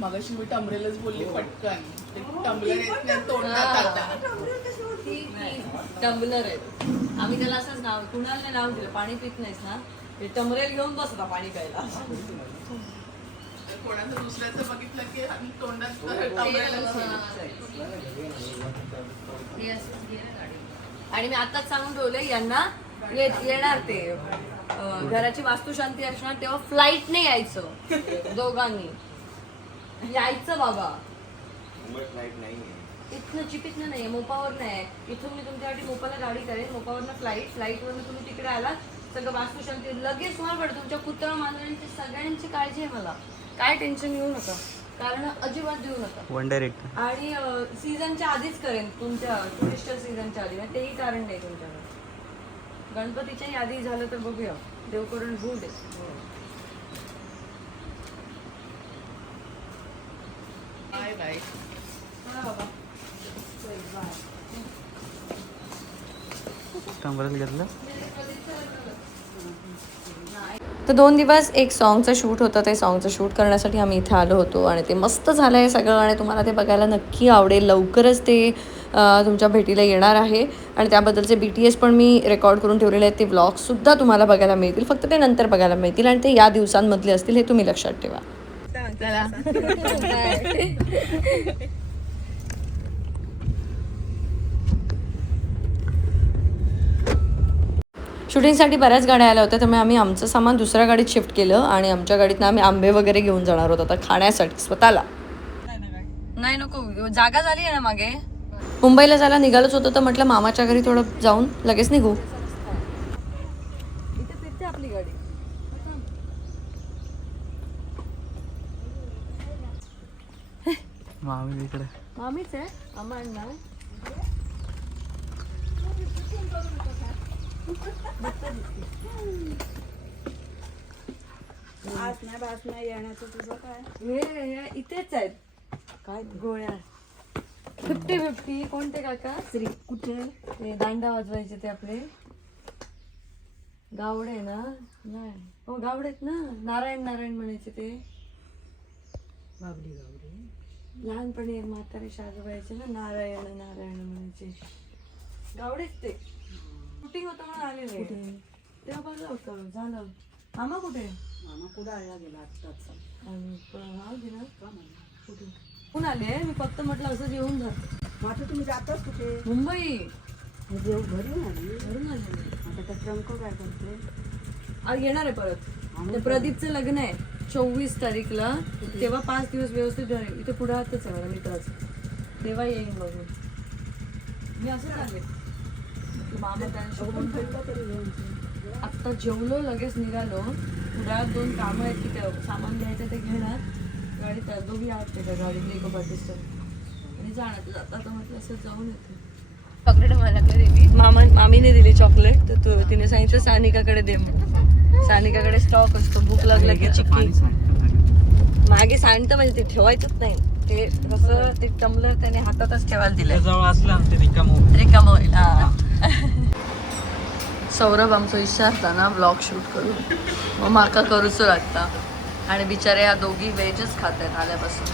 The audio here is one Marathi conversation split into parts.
मगाशी मी टमरेलच बोलली पटकन. ते टंबलर येत नाही तोंडात आता. टंबलर आहे. आम्ही त्याला असंच नाव कुणाला नाव दिलं. पाणी पित नाहीस ना ते टमरेल घेऊन बसता पाणी प्यायला. कोणाचं दुसऱ्याचं बघितलं की आम्ही तोंडात टमरेलच. आणि मी आताच सांगून ठेवले यांना येणार ते घराची वास्तुशांती असणार तेव्हा फ्लाईटने यायचं. दोघांनी यायचं बाबा. इथनं चिपीतनं नाही, मोपावर नाही. इथून मी तुमच्यासाठी मोपाला गाडी करेन, मोपावरनं फ्लाईटवरनं तुम्ही तिकडे आलात सगळं वास्तुशांती लगेच तुम्हाला पडतं. तुमच्या कुत्रा मांजरांची सगळ्यांची काळजी आहे मला. काय टेन्शन घेऊ नका, कारण अजिबात देऊ नका. आणि सीझनच्या आधीच करेन, तुमच्या टुरिस्ट सीझनच्या आधी. तेही कारण नाही तुमच्याकडे. गणपतीच्याही आधी झालं तर बघूया, देव करून होऊ दे. Bye bye. तर 2 दिवस एक सॉन्गचं शूट होतं. ते सॉन्गचं शूट करण्यासाठी आम्ही इथे आलो होतो आणि ते मस्त झालं आहे सगळं. आणि तुम्हाला ते बघायला नक्की आवडेल. लवकरच ते तुमच्या भेटीला येणार आहे. आणि त्याबद्दलचे BTS पण मी रेकॉर्ड करून ठेवलेले आहेत. ते व्लॉग्ससुद्धा तुम्हाला बघायला मिळतील. फक्त ते नंतर बघायला मिळतील आणि ते या दिवसांमधले असतील, हे तुम्ही लक्षात ठेवा. शूटिंगसाठी बऱ्याच गाड्या आल्या होत्या, त्यामुळे आम्ही आमचं सामान दुसऱ्या गाडीत शिफ्ट केलं आणि आमच्या गाडीतनं आम्ही आंबे वगैरे घेऊन जाणार होतो आता खाण्यासाठी स्वतःला. नाही नको, जागा झाली आहे ना मागे. मुंबईला जायला निघालोच होतं तर म्हटलं मामाच्या घरी थोडं जाऊन लगेच निघू. इथे फिरते आपली गाडी. मामी इकडे. मामीच आहे आम्हाला. हे इथेच आहेत काय गोळ्या. 50-50 कोणते काका? श्री कुठे? ते दांडा वाजवायचे ते आपले गावडे ना. नाही हो गावडेत ना. नारायण म्हणायचे ते. गावडे लहानपणी एक म्हातारे शाजवायचे ना, नारायण म्हणायचे. गावडेच ते. शूटिंग होतं म्हणून आलेले तेव्हा बघलं होतं. झालं. मामा कुठे? मामा कुडाळला गेला आत्ताच. कुठे कोण आले? मी फक्त म्हटलं असं जेवून जात. माझं तुम्ही जाताच कुठे? मुंबई. देव घरून आले. आता त्या ट्रंक काय करते? आज येणार आहे परत. प्रदीपचं लग्न आहे 24 तारीखला. तेव्हा 5 दिवस व्यवस्थित झाले. इथे पुढे हातच आहे मला मित्राचं. तेव्हा येईन बघून. मी असं चालले मामा आत्ता जेवलो लगेच निघालो. पुढ्यात 2 कामं आहेत की ते सामान घ्यायचं ते घेणार. गाडीत दोघी आहात ते गाडीतले एक बाटिस्टर आणि जाणार जाता म्हटलं असं जाऊन येते. चॉकलेट माझ्याकडे दिली मामीने दिली चॉकलेट. तर तिने सांगितलं सानिकाकडे दे. सानिकाकडे स्टॉक असतो. भूक लागला की चिक्की मागे सांगतं म्हणजे ते ठेवायचंच नाही. ते कसं ते टम्बलर त्याने हातातच ठेवायला दिलं रिकाम होईल. सौरभ आमचं विचारता ब्लॉग शूट करू मग माका करूच लागता. आणि बिचारे या दोघी व्हेजच खात आहेत आल्यापासून.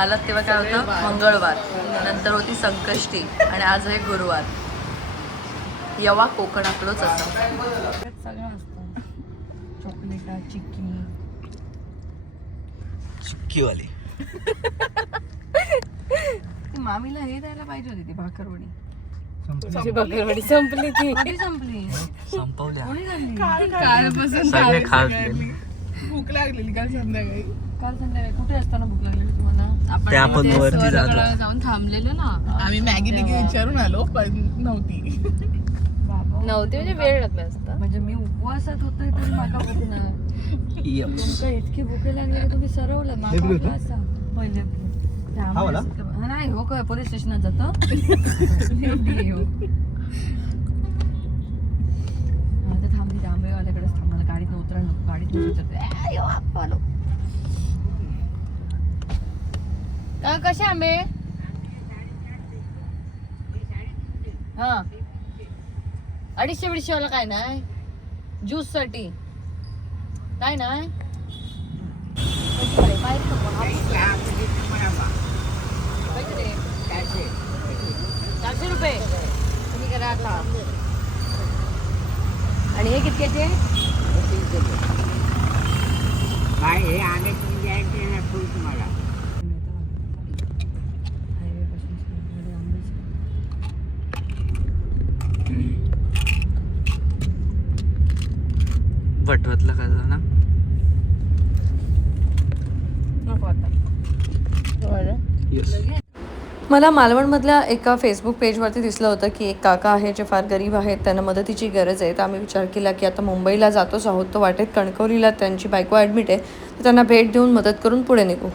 आलात तेव्हा काय होतं मंगळवार, नंतर होती संकष्टी आणि आज आहे गुरुवार. यवा कोकणाकडंच असं सगळं असतं. चॉकलेटा चिक्कीवाली. मामीला हे द्यायला पाहिजे होती ती भाकरवडी. भाकरवडी संपली ती. संपली. भूक लागलेली काल संध्याकाळी. कुठे असताना भूक लागलेली तुम्हाला? आपण वरती जाऊन थांबलेलो ना आम्ही मॅगी विचारून आलो पण नव्हती म्हणजे वेळ लागला असता. म्हणजे मी उपवासात होते तरी माका भूक नाही. तुमका इतकी भूक लागली की तुम्ही सरवलं पहिले. नाही हो काय पोलीस स्टेशनात जातो. थांबली आंबेवाल्याकडेच थांबला. गाडीत उतरलो. गाडीत उतरते कसे आंबे? हा 250 वाला काय नाही. ज्यूस साठी काय नाही. माहित नको ₹400 तुम्ही करा आता. आणि हे कितक्याचे? काय हे आले तुम्ही द्यायचे ना फुल तुम्हाला. वटवतला का ना नको आता. मला मालवणमधल्या एका फेसबुक पेजवरती दिसलं होतं की एक काका आहे जे फार गरीब आहेत, त्यांना मदतीची गरज आहे. तर आम्ही विचार केला की आता मुंबईला जातोच आहोत, तो वाटेत कणकवलीला त्यांची बायको ॲडमिट आहे, तर त्यांना भेट देऊन मदत करून पुढे निघू.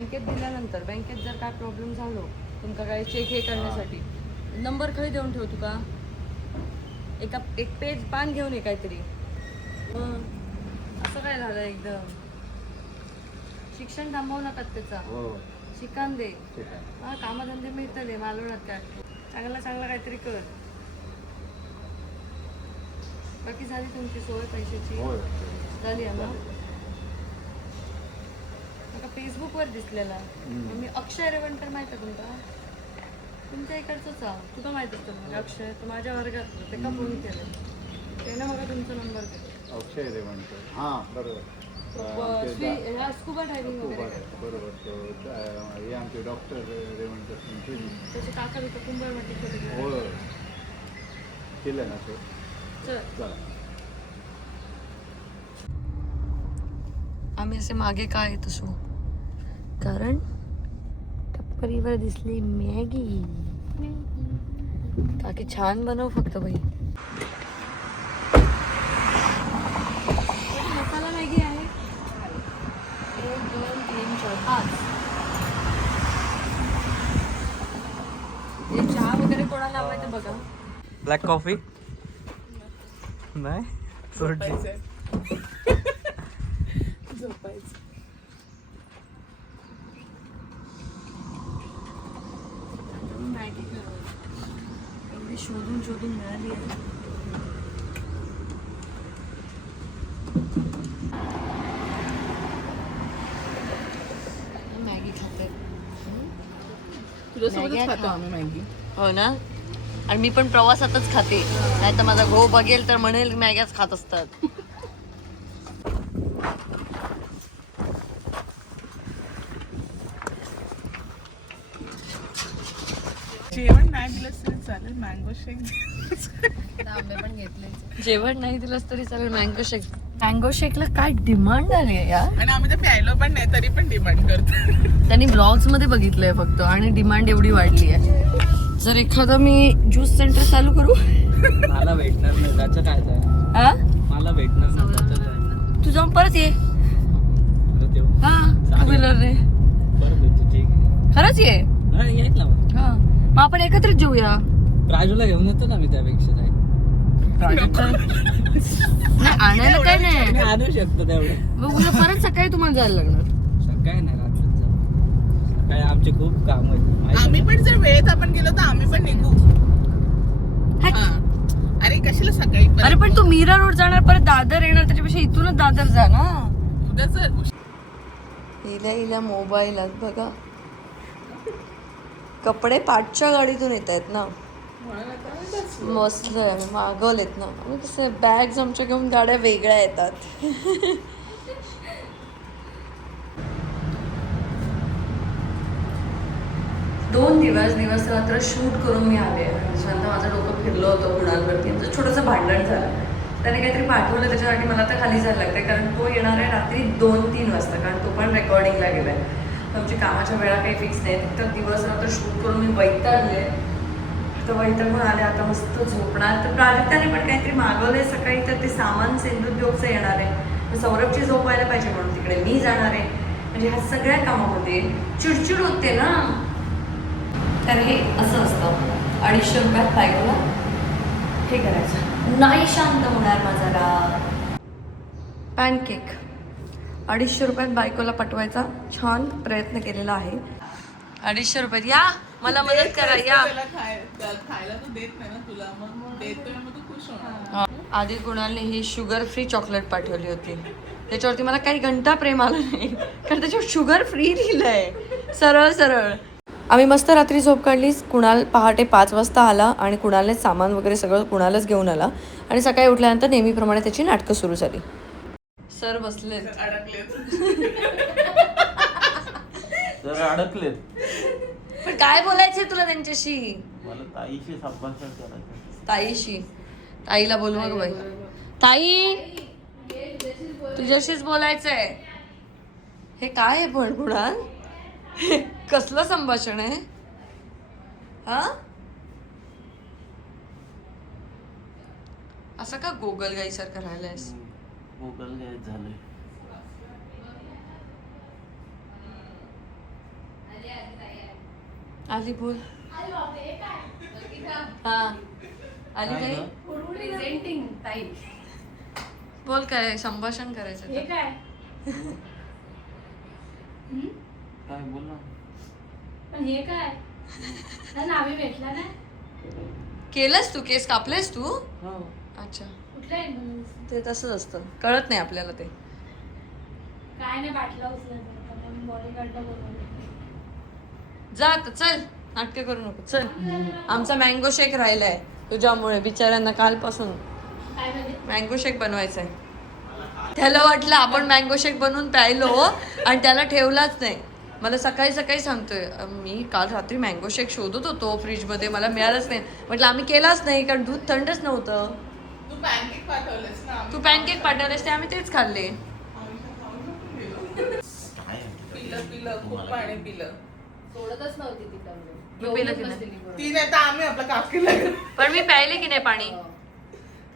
बँकेत दिल्यानंतर बँकेत जर काय प्रॉब्लेम झालो तुमका काय चेक हे करण्यासाठी नंबर खरी देऊन ठेव तुका. एक पेज पान घेऊन ये काहीतरी. असं काय झालं एकदम. शिक्षण थांबवू नका त्याचा. शिकान दे. हा कामधंदे मिळतले मालवणात काय चांगला काहीतरी कर. बाकी झाली तुमची सोय पैशाची झाली आहे ना. फेसबुकवर दिसलेला मी अक्षय रेवणकर माहिती आहे तुमच्या इकडचंच आहे. तुला माहित असतं म्हणजे अक्षय तर माझ्या वर्गात ते का फोन केलं त्यानं मला तुमचा नंबर दिला. अक्षय रेवणकर हां बरोबर. स्कुबा डायव्हिंग वगैरे बरोबर. हे आमचे डॉक्टर रेवणकर त्याचे काका तिथं कुंभारवाटी हो केलं ना सर. चला आम्ही असे मागे का येत असो कारण टप्परीवर दिसली मॅगी. काकी छान बनव फक्त बाई. मसाला मॅगी आहे. 1 2 3 4 5. हे चहा वगैरे कोणाला हवाय ते बघा. ब्लॅक कॉफी नाही सोडली. झोपायचं. मॅगी एवढी शोधून मिळाली आहे. मॅगी खाते. तुझ्यासोबतच खातो आम्ही मॅगी. हो ना. आणि मी पण प्रवासातच खाते. नाही तर माझा घो बघेल तर म्हणेल मॅग्याच खात असतात. जेवण नाही दिलं तरी चालेल. मँगो शेक आंबे पण घेतले. जेवण नाही दिलंस तरी चालेल. मँगो शेकला काय डिमांड आली आहे यार. आणि आम्ही तर प्यायलो पण नाही तरी पण डिमांड करतो. त्यांनी ब्लॉग्स मध्ये बघितलंय फक्त आणि डिमांड एवढी वाढली आहे. जर एखादं मी ज्यूस सेंटर चालू करू. मला भेटणार नाही त्याचं काय हा मला भेटणार नाही त्याचं काय. तू जाऊन परत ये. हा टू व्हीलरने परत भेटू ठीक आहे. खरंच ये. येईल ना मग. हा मग आपण एकत्रित जेऊया. राजूला घेऊन येतो ना मी त्यापेक्षा काय. नाही आणायला काय नाही. मी आणू शकतो तेवढं. मग उद्या परत सकाळी तुम्हाला जायला लागणार. सकाळी नाही रात्री जाऊ. काय आमचे खूप काम आहेत. आम्ही पण जर वेळेत आपण गेलो तर आम्ही पण निघू. हा. अरे कशाला सकाळी परत? अरे पण तू मीरा रोड जाणार परत दादर येणार त्याच्यापेक्षा इथूनच दादर जा ना. उद्या जर हिला मोबाईल बघा. कपडे पाठच्या गाडीतून येत आहेत ना. मस्त आहे. मागवलेत ना आम्ही. कसं बॅग्स आमच्या घेऊन गाड्या वेगळ्या येतात. 2 दिवस रात्र शूट करून मी आले. त्याच्यानंतर माझं डोकं फिरलं होतं कुणालवरती. आमचं छोटंसं भांडण झालं. त्याने काहीतरी पाठवलं त्याच्यासाठी मला तर खाली जायला लागतं कारण तो येणार आहे रात्री 2-3 वाजता. कारण तो पण रेकॉर्डिंगला गेला आहे. आमची कामाच्या वेळा काही फिक्स नाही. तर दिवस रात्र शूट करून मी वैतागले. तर वैतागून आले. आता मस्त झोपणार. तर प्राजक्ताने पण काहीतरी मागवलंय सकाळी. तर ते सामान सिंधुद्योगचं येणार आहे. सौरभची झोप व्हायला पाहिजे म्हणून तिकडे मी जाणार आहे. म्हणजे ह्या सगळ्या कामामध्ये चिडचिड होते ना. तर हे असं असतं. 250 रुपयात बायकोला हे करायचं. नाही शांत होणार माझा राग. पॅनकेक 250 रुपयात बायकोला पटवायचा छान प्रयत्न केलेला आहे. 250 रुपयात या मला मदत करा या. त्याला खायला तू देत नाही ना तुला, मग देतोय मग तू खुश होणार. आधी कुणालने ही शुगर फ्री चॉकलेट पाठवली होती. त्याच्यावरती मला काही घंटा प्रेम आलं नाही कारण त्याच्यावर शुगर फ्री लिहिलंय सरळ सरळ. आम्ही मस्त रात्री झोप काढली. कुणाल पहाटे 5 वाजता आला आणि कुणालने सामान वगैरे सगळं कुणालच घेऊन आला आणि सकाळी उठल्यानंतर नेहमीप्रमाणे त्याची नाटकं सुरू झाली. सर बसले अडकले. जरा अडकलेत. पण काय बोलायचंय तुला त्यांच्याशी? मला ताईशी संभाषण करायचं. ताईशी. ताईला बोलू मग बाई. ताई तुझ्याशीच बोलायचंय. हे काय आहे पण कुणाल? हे कसलं संभाषण आहे हा? असं का गोगल गाई सारखं राहिलंयस? गुगल गायब झालंय. आली बोल. हा आली काय ताई गं? प्रेझेंटिंग ताई. बोल. काय संभाषण करायचं हे का? काय? काय बोल ना. पण हे काय? ना नावे भेटला ना. केलंस तू? केस कापलेस तू? हो. अच्छा. कुठलं आहे? ते तसंच असतं, कळत नाही आपल्याला ते. काय नाही बाटला उचलायचा बॉडीगार्डला बोलवलं. जा आता चल, नाटकं करू नको चल. आमचा मँगो शेक राहिलाय तुझ्यामुळे. बिचाऱ्यांना कालपासून काय म्हणजे? मँगो शेक बनवायचा आहे. त्याला वाटलं आपण मँगो शेक बनवून प्यायलो आणि त्याला ठेवलाच नाही. मला सकाळी सकाळी सांगतोय मी काल रात्री मँगो शेक शोधत होतो फ्रीजमध्ये, मला मिळालंच नाही. म्हटलं आम्ही केलाच नाही कारण दूध थंडच नव्हतं. तू पॅनकेक पाठवलेस ना. तू पॅनकेक पाठवलेस ते आम्ही तेच खाल्ले. पिलं खूप पाणी पिलं. सोडतच नव्हती ती तू पिलं की नाही? ती नाही तर आम्ही आपल्या काकीला पण मी प्यायले की नाही पाणी?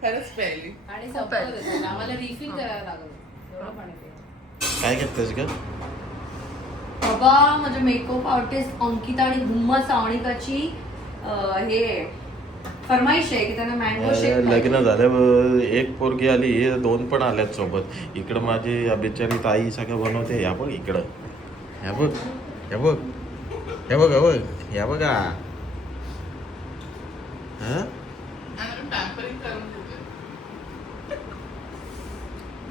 खरंच प्यायली. आणि खूप संपत आहे. होतं. आम्हाला रिफिल करायला लागलं एवढं पाणी प्यायला. काय करतेस ग? बाबा माझे मेकअप आर्टिस्ट अंकिता आणि हुम्मा सावणीकाची हे फरमाईश आहे की त्यांना मँगो शेक लग्न झालं एक पोरगी आली 2 पण आल्यात सोबत. इकडं माझी बिचारी ताई सगळं बनवते. या बघ इकडं, ह्या बघ, ह्या बघ, ह्या बघ, ह्या बघ, ह्या बघा. हा आम्ही पॅम्परिंग करून देतोय.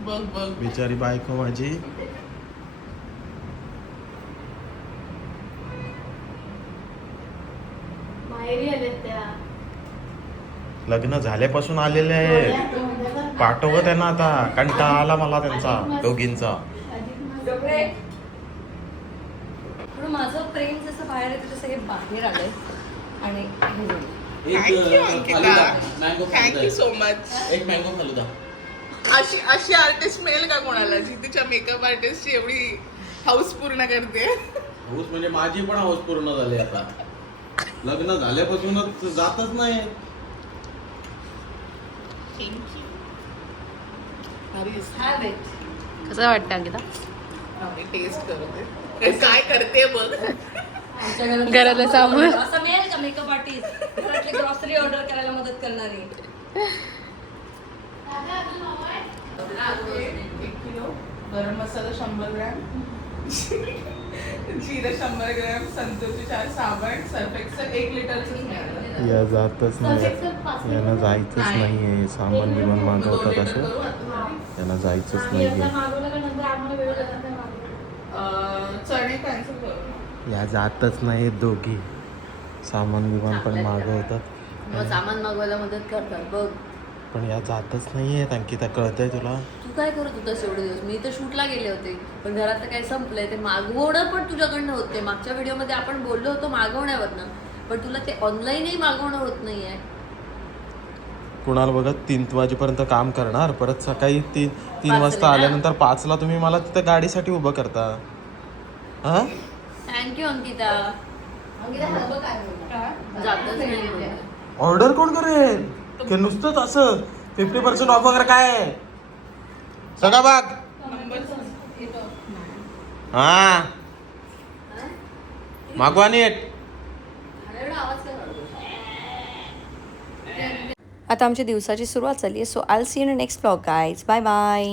बघ बघ. बिचारी बायको माझी. माहेरी आलेत त्या. लग्न झाल्यापासून आलेले आहे. पाठव त्यांना आता, कंटाळा आला मला त्यांचा दोघींचा. पण माझं प्रेम जसं बाहेर येतं तसं हे बाहेर आलंय आणि हे झालं. Thank you Ankita. Thank you so much. एक मँगो फालुदा. अशी आर्टिस्ट मिळेल का कोणाला जी तिच्या मेकअप आर्टिस्टची एवढी हाऊस पूर्ण करते? हाऊस म्हणजे माझी पण हाऊस पूर्ण झाली आता. लग्न झाल्यापासूनच जातच नाही. कसं वाटतं अंकिता? टेस्ट करू दे काय करते बघ. आमच्या घरात घरातलं सामान. असं मिळेल का मेकअप आर्टिस्ट ग्रॉसरी ऑर्डर करायला मदत करणारी? 1 किलो गरम मसाला 100 ग्रॅम, जिरं 100 ग्रॅम, संतूरचे 4 साबण, सर्फ एक्सेल 1 लिटरच मिळालं. या जातच नाही, यांना जायचंच नाहीये. सामान बिमान मागवतात असं, यांना जायचंच नाहीये. चणे कॅन्सल करू. या जातच नाही दोघी. सामान बिमान पण मागवतात मग सामान मागवायला मदत करतात बघ. पण या जातच नाहीये. अंकिता कळतंय तुला? तू काय करत होतास एवढे दिवस? मी तर शूटला गेले होते पण घरात काय संपलंय. ते मागवणं पण तुझ्याकडनं होत नाही. मागच्या व्हिडिओमध्ये आपण बोललो होतो मागवण्यावरनं, पण तुला ते ऑनलाईनही मागवणं होत नाहीये. कुणाला बघत 3 वाजेपर्यंत काम करणार, परत सकाळी 3 वाजता आल्यानंतर 5ला तुम्ही मला तिथं गाडीसाठी उभं करता. हा थँक्यू अंकिता. जातच नाही. ऑर्डर कोण करेल? की नुसतंच असं 50% ऑफ वगैरे काय आहे? सगळा बाग. हा मागवा नीट. आता आमच्या दिवसाची सुरुवात झाली आहे. So I will see you in next vlog guys. Bye bye.